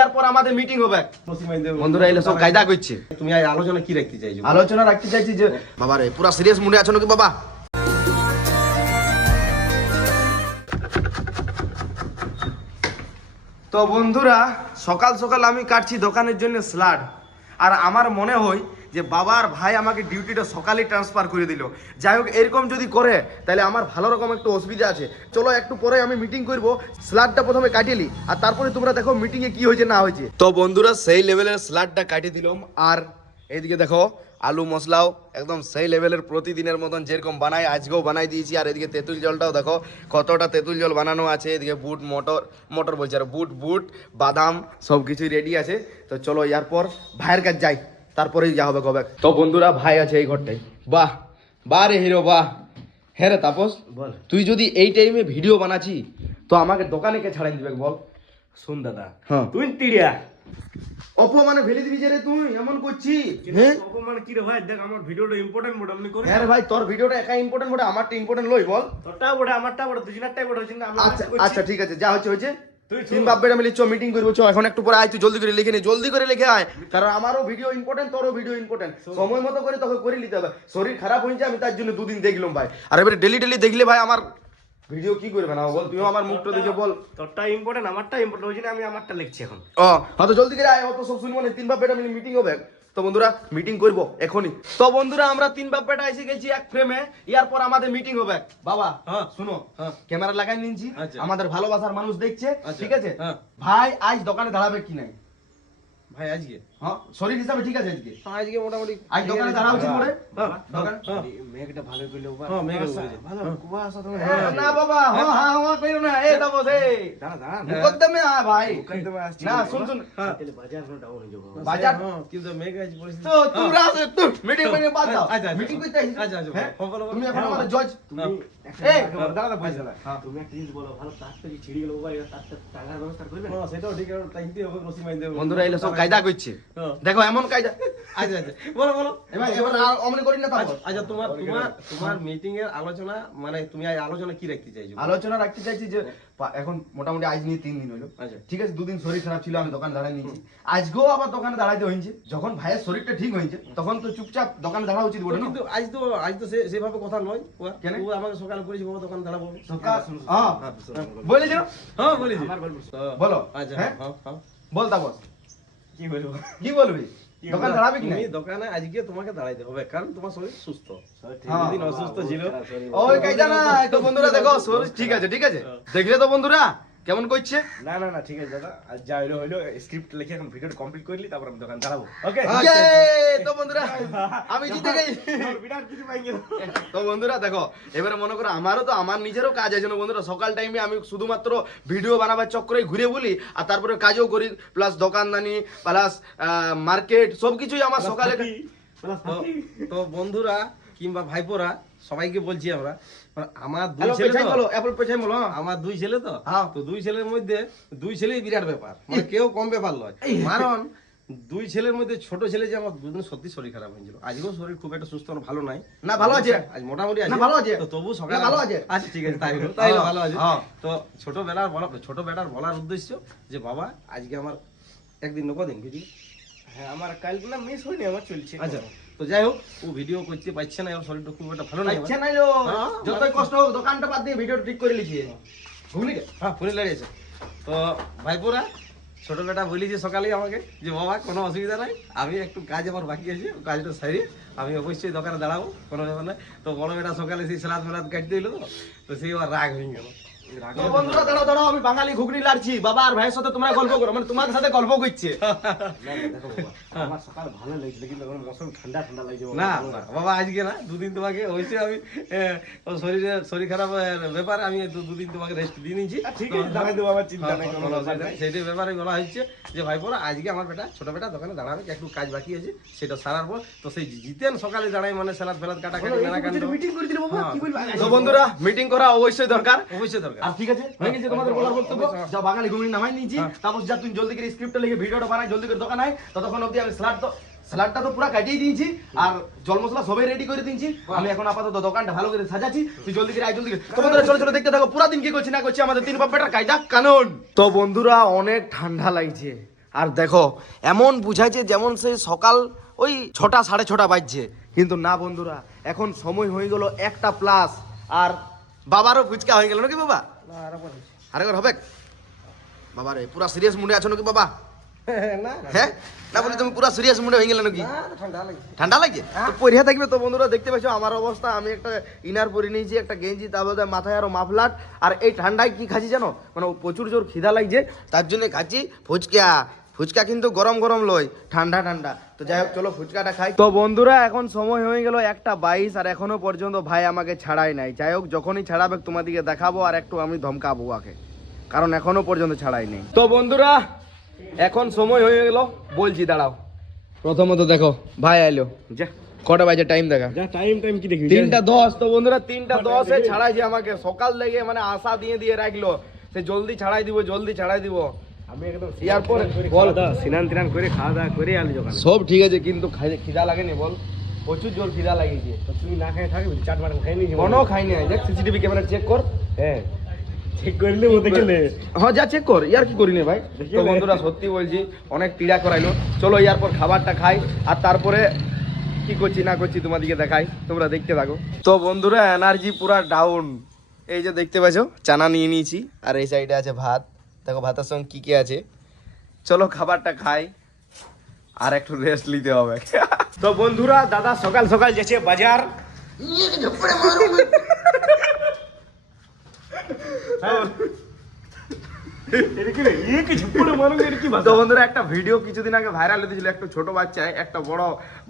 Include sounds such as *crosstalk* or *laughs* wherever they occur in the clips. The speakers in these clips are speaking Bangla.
এরপর আমাদের মিটিং হবে। বন্ধুরা এলে সব কায়দা করছে। তুমি আলোচনা কি রাখতে চাইছো? আলোচনা রাখতে চাইছি যে বাবা রে পুরা সিরিয়াস মুডে আছো নাকি বাবা? তো বন্ধুরা সকাল সকাল আমি কাটছি দোকানের জন্য স্লাড আর আমার মনে হয় যে বাবার ভাই আমাকে ডিউটিটা সকালে ট্রান্সফার করে দিল। যাই হোক, এরকম যদি করে, তাহলে আমার ভালো রকম একটু অসুবিধা আছে। চলো, একটু পরে আমি মিটিং করব। স্লাডটা প্রথমে কাটিলি আর তারপরে তোমরা দেখো মিটিংয়ে কি হয়েছে, না হয়েছে। তো বন্ধুরা, সেই লেভেলের স্লাডটা কাটিয়ে দিলাম। আর এইদিকে দেখো আলু মশলাও একদম সেই লেভেলের প্রতিদিনের মতন যেরকম বানাই আজকেও বানাই দিয়েছি। আর এদিকে তেঁতুল জলটাও দেখো কতটা তেঁতুল জল বানানো আছে। এদিকে বুট মটর মটর বলছে আর বুট বুট বাদাম সব কিছুই রেডি আছে। তো চলো এরপর ভাইয়ের কাছে যাই তারপরেই যা হবে কবে। তো বন্ধুরা ভাই আছে এই ঘরটাই বাহ বাহ রে হিরো বাহ। হ্যাঁ রে তাপস বল। তুই যদি এই টাইমে ভিডিও বানাচ্ছি তো আমাকে দোকানে কে ছাড়াই দিবে বল? শুন দাদা হ্যাঁ। তুই টিড়িয়া অপমানে ফেলে দিবি রে তুই এমন করছি হ্যাঁ? অপমান কি রে ভাই? দেখ আমার ভিডিওটা ইম্পর্টেন্ট মোড আমি করে হ্যাঁ ভাই তোর ভিডিওটা একা ইম্পর্টেন্ট বটে আমারটা ইম্পর্টেন্ট লই বল। তোরটা বড় আমারটা বড় দুজনেরটাই বড় হচ্ছে না আচ্ছা আচ্ছা ঠিক আছে যা হচ্ছে হচ্ছে। তুই তিন বাপ্পেটা মিলে চ মিটিং করব চ এখন একটু পরে আয় তুই জলদি করে লিখে নে জলদি করে লিখে আয়। কারণ আমারও ভিডিও ইম্পর্টেন্ট তোরও ভিডিও ইম্পর্টেন্ট সময় মতো করে তোকে করে নিতে হবে। শরীর খারাপ হয়েছে আমি তার জন্য দুদিন দেখলাম ভাই। আর এবারে ডেলি ডেলি দেখলে ভাই আমার ভিডিও কি করবে না বল তুইও আমার মুখটা দেখে বল তোরটা ইম্পর্টেন্ট আমারটা ইম্পর্টেন্ট না আমি আমারটা লিখছি এখন ও হয়তো হ্যাঁ, জলদি করে আয় অত সব শুনব না তিন বাপ্পেটা মিলে মিটিং হবে তো বন্ধুরা মিটিং করব এখনই তো বন্ধুরা আমরা তিন বাপ্পেটা এসে গেছি এক ফ্রেমে এরপর আমাদের মিটিং হবে বাবা হ্যাঁ। শুনো হ্যাঁ। ক্যামেরা লাগাই নিয়েছি আচ্ছা। আমাদের ভালোবাসার মানুষ দেখছে আচ্ছা। ঠিক আছে হ্যাঁ। ভাই আজ দোকানে দাঁড়াবে কি নাই ভাই আজকে? হ্যাঁ শরীর হিসাবে ঠিক আছে আজকে? আজকে মোটামুটি আজ দোকানে দাঁড়া উচিত পড়ে দোকান? মেঘটা ভালো করলে হ্যাঁ মেঘ ভালো কুয়াশা তো না বাবা হ্যাঁ হ্যাঁ হ্যাঁ কইরো না এ দাবো সে। দাঁড়া দাঁড়া। মুকদ্দমে আ ভাই। মুকদ্দমে আসছি। না শুন শুন। তাহলে বাজার না ডাউন হয়ে যাবে বাজার? কিন্তু মেঘ আজ পরিস্থিতি তো তোমরা আসে তুই মিটিং করে বাদ দাও। আচ্ছা, আচ্ছা। মিটিং করতে আইছিস আচ্ছা, আচ্ছা, হ্যাঁ? বলো, বলো, বলো। তুমি এখন হ্যাঁ, আমাদের জজ তুমি এই, দাঁড়া দাঁড়া পয়সা দাঁড়া। হ্যাঁ। তুমি একটা জিনিস বলো ভালো তারটা যে ছিড়ে গেল বাবা এটা টাকার ব্যবস্থা করবে না সেটাও ঠিক আছে টাইমতে হবে রসি মাইন দেবে বন্ধুরা এলে সব কায়দা করছে। হ্যাঁ। দেখো এমন কায়দা আচ্ছা আচ্ছা। বলো বলো। এবার এবার অমনি করি না আচ্ছা, আচ্ছা তোমার তোমার তোমার মিটিং এর আলোচনা মানে তুমি আজ আলোচনা কি রাখতে চাইছো? আলোচনা রাখতে চাইছি যে এখন মোটামুটি আজ নিয়ে তিন দিন হলো। আচ্ছা। ঠিক আছে দুদিন শরীর খারাপ ছিল আমি দোকান দাঁড়াই নিয়েছি। আজকেও আবার দোকানে দাঁড়াইতে হয়েছে। যখন ভাইয়ের শরীরটা ঠিক হয়েছে তখন তো চুপচাপ দোকানে দাঁড়া উচিত বলে কিন্তু আজ তো আজ তো সে- সেভাবে কথা নয়। কেন? ও আমাকে সকালে বলেছি বাবা দোকান দাঁড়াবো। সকাল হ্যাঁ বলেছিল হ্যাঁ। বলেছি? বলো। আচ্ছা হ্যাঁ? হ্যাঁ হ্যাঁ। বল। কি বলব? কি বলবি? দোকান দাঁড়াবে কি না দোকানে আজকে তোমাকে দাঁড়াইতে হবে কারণ তোমার শরীর সুস্থ। হ্যাঁ। অসুস্থ ছিল। ওই কাইজা না তো বন্ধুরা দেখো শরীর ঠিক আছে ঠিক আছে। দেখলে তো বন্ধুরা কেমন করছে না না না ঠিক আছে দাদা। আজ যা হইল হইল স্ক্রিপ্ট লিখে এখন ভিডিওটা কমপ্লিট করলি তারপর আমি দোকান দাঁড়াবো। ওকে ইয়ে! তো বন্ধুরা আমি জিতে গেছি। তো বন্ধুরা দেখো এবারে মনে করো আমারও তো আমার নিজেরও কাজ আছে না বন্ধুরা। সকাল টাইমে আমি শুধুমাত্র ভিডিও বানাবার চক্করে ঘুরে বলি আর তারপরে কাজও করি প্লাস দোকানদানি প্লাস মার্কেট সবকিছুই আমার সকালে তো বন্ধুরা কিংবা ভাইপোরা সবাইকে বলছি আমরা আমার দুই ছেলে বলো অ্যাপল পেছাই বলো হ্যাঁ। আমার দুই ছেলে তো হ্যাঁ। তো দুই ছেলের মধ্যে দুই ছেলেই বিরাট ব্যাপার মানে কেউ কম ব্যাপার নয় কারণ দুই ছেলের মধ্যে ছোট ছেলে যে আমার সত্যি শরীর খারাপ হয়েছিল আজকেও শরীর খুব একটা সুস্থ ভালো নাই না, ভালো আছে। আজ মোটামুটি আছে ভালো আছে। তো তবু সকালে ভালো আছে। আচ্ছা ঠিক আছে তাই তাই ভালো আছে হ্যাঁ। তো ছোটবেলার বলা ছোট বেটার বলার উদ্দেশ্য যে বাবা আজকে আমার একদিন না কদিন ভিডিও হ্যাঁ আমার কালকে না মিস হয়নি আমার চলছে আচ্ছা তো যাই হোক ও ভিডিও করতে পারছে না ওর শরীরটা খুব একটা ভালো। আচ্ছা নাই হ্যাঁ, যতই কষ্ট হোক দোকানটা বাদ দিয়ে ভিডিওটা ঠিক করে লিখিয়ে ঘুগলি হ্যাঁ ফুলে দাঁড়িয়েছে তো ভাইপোরা ছোট বেটা বলেছে সকালেই আমাকে যে বাবা কোনো অসুবিধা নাই আমি একটু কাজ আমার বাকি আছে কাজটা সারি আমি অবশ্যই দোকানে দাঁড়াবো কোনো ব্যাপার নাই। তো বড় বেটা সকালে সেই সালাদ মেলাদ কাটতে দিল তো তো সেই আবার রাগ হয়ে গেল। তো বন্ধুরা দাঁড়াও দাঁড়াও আমি বাঙালি ঘুগনি লাড়ছি। বাবা আর ভাইয়ের সাথে তোমরা গল্প করো মানে তোমার সাথে গল্প করছে। না, না, বাবা, আমার সকাল ভালো লাগছিল কিন্তু এখন মৌসুম ঠান্ডা ঠান্ডা লাগছে না না, বাবা আজকে না দুদিন তোমাকে অবশ্যই আমি শরীরে শরীর খারাপ ব্যাপারে আমি দুদিন তোমাকে রেস্ট দিয়ে নিয়েছি। ঠিক আছে দাঁড়াই দেবো আমার চিন্তা নেই কোনো ব্যাপার বলা হচ্ছে যে ভাই বোরা আজকে আমার বেটা ছোট বেটা দোকানে দাঁড়াবে একটু কাজ বাকি আছে সেটা সারার পর তো সেই জিতেন সকালে দাঁড়াই মানে সালাদ ফেলাদ কাটা কাটি মেলা মিটিং করে দিলে বাবা? কি বলব? তো বন্ধুরা মিটিং করা অবশ্যই দরকার। অবশ্যই দরকার। আর ঠিক আছে? হয়ে গেছে তোমাদের বলার বক্তব্য? যা বাঙালি ঘুগনি নামাই নিয়েছি। তারপর যা তুমি জলদি করে স্ক্রিপ্টটা লিখে ভিডিওটা বানাই জলদি করে দোকান আয়। ততক্ষণ অবধি আমি স্যালাড তো স্যালাডটা তো পুরো কাটিয়ে দিয়েছি আর জল মশলা সবাই রেডি করে দিয়েছি। আমি এখন আপাতত দোকানটা ভালো করে সাজাচ্ছি। তুই জলদি করে আয় জলদি করে। তো বন্ধুরা চলো চলো দেখতে থাকো পুরো দিন কি করছি না করছি আমাদের তিন বাপ্পাটার কায়দা কানুন। তো বন্ধুরা অনেক ঠান্ডা লাগছে। আর দেখো এমন বুঝাইছে যেমন সেই সকাল ওই ছটা সাড়ে ছটা বাজছে। কিন্তু না বন্ধুরা এখন সময় হয়ে গেল একটা প্লাস আর বাবারও ফুচকা হয়ে গেল নাকি বাবা? আরেকবার হবে। বাবা রে পুরা সিরিয়াস মুডে আছো নাকি বাবা? হ্যাঁ না বলি তুমি পুরা সিরিয়াস মুডে হয়ে গেলে নাকি? ঠান্ডা লাগছে। তো পরিয়া থাকবে তো বন্ধুরা দেখতে পাচ্ছ আমার অবস্থা। আমি একটা ইনার পরে নিয়েছি একটা গেঞ্জি তারপরে মাথায় আরও মাফলাট আর এই ঠান্ডায় কি খাচ্ছি জানো? মানে প্রচুর জোর খিদা লাগছে। তার জন্য খাচ্ছি ফুচকা। ফুচকা কিন্তু গরম গরম লই ঠান্ডা ঠান্ডা। তো যাই হোক চলো ফুচকাটা খাই। তো বন্ধুরা এখন সময় হয়ে গেল একটা বাইশ আর এখনও পর্যন্ত ভাই আমাকে ছাড়াই নাই। যাই হোক যখনই ছাড়াবে তোমাদেরকে দেখাবো আর একটু আমি ধমকাবো ওকে। কারণ এখনও পর্যন্ত ছাড়াই নেই। তো বন্ধুরা এখন সময় হয়ে গেল বলছি দাঁড়াও। প্রথমত দেখো ভাই আইলো। যা। কটা বাজে টাইম দেখা? যা টাইম টাইম কি দেখবি তিনটা দশ। তো বন্ধুরা তিনটা দশে ছাড়াইছে আমাকে সকাল থেকে মানে আশা দিয়ে দিয়ে রাখল সে জলদি ছাড়াই দিব জলদি ছাড়াই দিব। সব ঠিক আছে কিন্তু খাই- খিদা লাগেনি বল। প্রচুর জোর খিদা লাগিয়েছে। তো তুই না খাই থাকবি চাট মাটন খাই নি কোনো খাইনি দেখ সিসিটিভি ক্যামেরা চেক কর। হ্যাঁ। ঠিক করলে ও দেখলে হ্যাঁ যা চেক কর। ইয়ার কি করিনি ভাই? তো বন্ধুরা সত্যি বলছি অনেক পীড়া করাইলো। চলো ইয়ার পর খাবারটা খাই আর তারপরে কি করছি না করছি তোমাদেরকে দেখাই। তোমরা দেখতে থাকো। তো বন্ধুরা এনার্জি পুরা ডাউন এই যে দেখতে পাচ্ছ চানা নিয়ে নিয়েছি আর এই সাইডে আছে ভাত। দেখো ভাতার সঙ্গে কী কী আছে? চলো খাবারটা খাই। আর একটু রেস্ট নিতে হবে। তো বন্ধুরা দাদা সকাল সকাল যেছে বাজার। তো বন্ধুরা একটা ভিডিও কিছুদিন আগে ভাইরাল হতেছিল একটা ছোট বাচ্চায় একটা বড়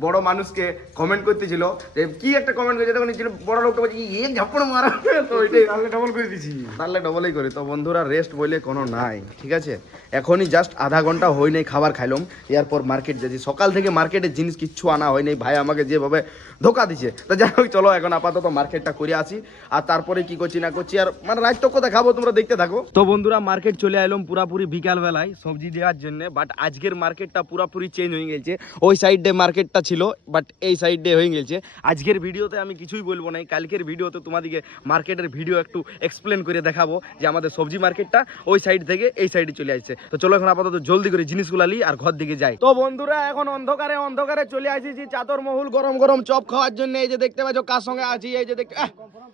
বড় মানুষকে কমেন্ট করতেছিল। যে কি একটা কমেন্ট তখন ছিল বড় লোকটা বলছে এ ঝাপড় মারা? তো ওইটাই ডবল করে দিছি। তাহলে ডবলই করি। তো বন্ধুরা রেস্ট বলে কোনো নাই ঠিক আছে? এখনই জাস্ট আধা ঘণ্টা হয় নাই খাবার খাইলাম। এরপর মার্কেট যাচ্ছি। সকাল থেকে মার্কেটের জিনিস কিচ্ছু আনা হয় নাই ভাই আমাকে যেভাবে ধোকা দিছে। তো যাই হোক চলো এখন আপাতত মার্কেটটা করে আসি। আর তারপরে কি করছি না করছি আর মানে রাত তো কোথায়? খাব তোমরা দেখতে থাকো। তো বন্ধুরা মার্কেট চলে এলাম পুরাপুরি বিকালবেলায় সবজি দেওয়ার জন্য বাট আজকের মার্কেটটা পুরাপুরি চেঞ্জ হয়ে গেছে। ওই সাইডে মার্কেটটা ছিল বাট এই সাইডে হয়ে গেছে। আজকের ভিডিওতে আমি কিছুই বলব না কালকের ভিডিওতে তোমাদেরকে মার্কেটের ভিডিও একটু এক্সপ্লেন করে দেখাবো যে আমাদের সবজি মার্কেটটা ওই সাইড থেকে এই সাইডে চলে আসছে। তো চলো এখন আপাতত জলদি করে জিনিসগুলো লি আর ঘর দিকে যাই। তো বন্ধুরা, এখন অন্ধকারে অন্ধকারে চলে আসিছি চাদর মহুল গরম গরম চপ খাওয়ার জন্য। এই যে দেখতে পাচ্ছ কার সঙ্গে আছি, এই যে দেখতে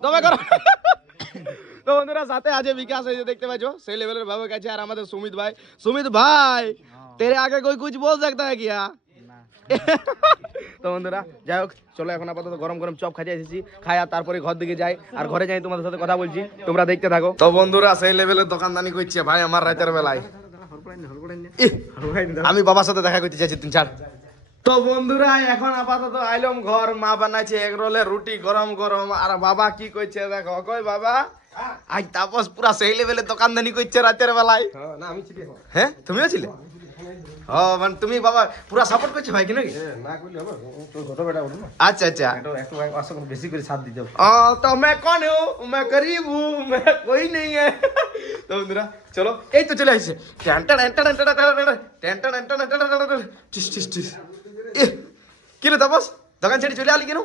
তবে করো। তো বন্ধুরা সাথে আছে বিকাশ এই যে দেখতে পাচ্ছ সেই লেভেলের ভাবে কাছে আর আমাদের সুমিত ভাই সুমিত ভাই তেরে আগে कोई कुछ बोल सकता है क्या *laughs* তো বন্ধুরা যাই হোক চলো এখন আপাতত গরম গরম চপ খাইতে এসেছি খাই আর তারপরে ঘর দিকে যাই আর ঘরে যাই তোমাদের সাথে কথা বলছি তোমরা দেখতে থাকো তো বন্ধুরা সেই লেভেলের দোকানদানি করছে ভাই আমার রাতের বেলায় ইহ, আমি বাবার সাথে দেখা করতে চাইছি তিন চার তো বন্ধুরা এখন আপাতত আইলম ঘর মা বানাইছে এগ রোলে রুটি গরম গরম আর বাবা কি করছে দেখো কই বাবা আজ তাপস পুরা সেই লেভেলে দোকানদানি করছে রাতের বেলায় হ্যাঁ তুমিও ছিলে ও মানে তুমি বাবা পুরা সাপোর্ট করছো ভাই কিনা আচ্ছা আচ্ছা বেশি করে সাথ দিতে ও তো মে কোন হু মে গরিব হু মে কোই নেই হ্যাঁ তো বন্ধুরা চলো এই তো চলে আসছে ট্যান্টান ট্যান্টান ট্যান্টান ট্যান্টান ট্যান্টান টিস টিস টিস কি রে তাপস দোকান ছেড়ে চলে আলি কেন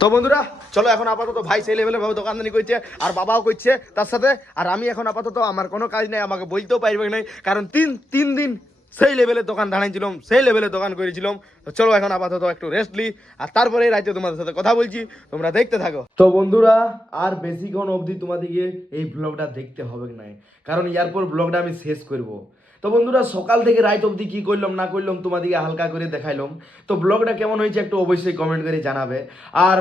তো বন্ধুরা চলো এখন আপাতত ভাই সেই লেভেলে ভাবে দোকানদানি করছে আর বাবাও করছে তার সাথে আর আমি এখন আপাতত আমার কোনো কাজ নেই আমাকে বলতেও পারবে না কারণ তিন তিন দিন সেই লেভেলের দোকান দাঁড়াইছিলাম সেই লেভেলে দোকান করেছিলাম। তো চলো এখন আপাতত একটু রেস্ট লি আর তারপরে রাইতে তোমাদের সাথে কথা বলছি তোমরা দেখতে থাকো। তো বন্ধুরা আর বেশিক্ষণ অবধি তোমাদেরকে এই ব্লগটা দেখতে হবে না কারণ এরপর ব্লগটা আমি শেষ করব। তো বন্ধুরা, সকাল থেকে রাত অবধি কি করলাম, না করলাম, তোমাদেরকে হালকা করে দেখাইলাম। তো ব্লগটা কেমন হয়েছে একটু অবশ্যই কমেন্ট করে জানাবে। আর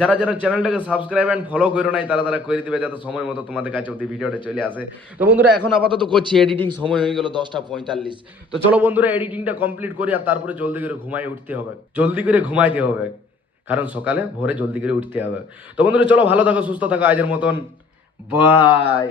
যারা যারা চ্যানেলটাকে সাবস্ক্রাইব অ্যান্ড ফলো করো নাই, তারা তারা করে দিবে যাতে সময় মতো তোমাদের কাছে অব্দি ভিডিওটা চলে আসে। তো বন্ধুরা, এখন আপাতত করছি এডিটিং সময় হয়ে গেল দশটা পঁয়তাল্লিশ। তো চলো বন্ধুরা এডিটিংটা কমপ্লিট করি আর তারপরে জলদি করে ঘুমাই উঠতে হবে। জলদি করে ঘুমাইতে হবে, কারণ সকালে ভোরে জলদি করে উঠতে হবে। তো বন্ধুরা, চলো ভালো থাকো, সুস্থ থাকো, আজের মতন। বাই